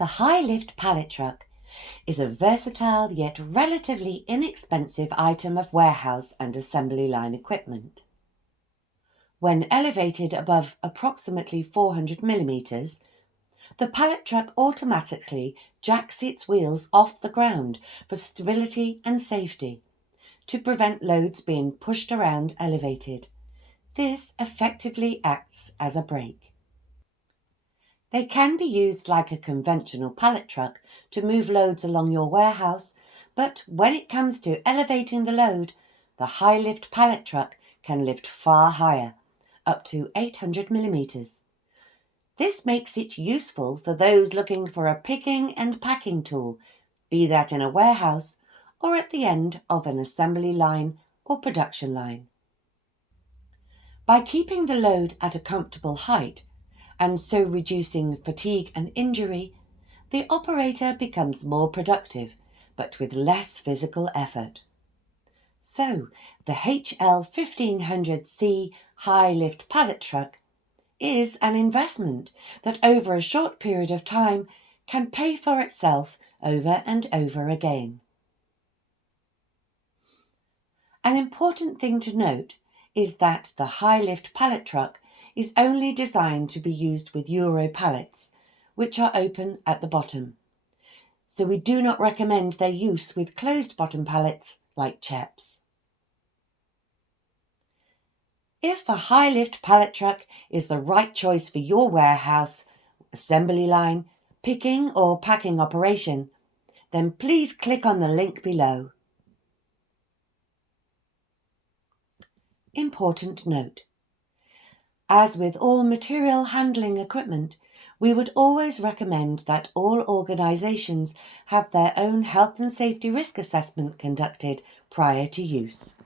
The Highlift Pallet Truck is a versatile yet relatively inexpensive item of warehouse and assembly line equipment. When elevated above approximately 400 millimeters, the pallet truck automatically jacks its wheels off the ground for stability and safety, to prevent loads being pushed around elevated. This effectively acts as a brake. They can be used like a conventional pallet truck to move loads along your warehouse, but when it comes to elevating the load, the Highlift Pallet Truck can lift far higher, up to 800 millimeters. This makes it useful for those looking for a picking and packing tool, be that in a warehouse or at the end of an assembly line or production line. By keeping the load at a comfortable height, and so reducing fatigue and injury, the operator becomes more productive, but with less physical effort. So, the HL 1500C Highlift Pallet Truck is an investment that over a short period of time can pay for itself over and over again. An important thing to note is that the Highlift Pallet Truck is only designed to be used with Euro pallets, which are open at the bottom. So we do not recommend their use with closed bottom pallets like Cheps. If a Highlift Pallet Truck is the right choice for your warehouse, assembly line, picking or packing operation, then please click on the link below. Important note: as with all material handling equipment, we would always recommend that all organisations have their own health and safety risk assessment conducted prior to use.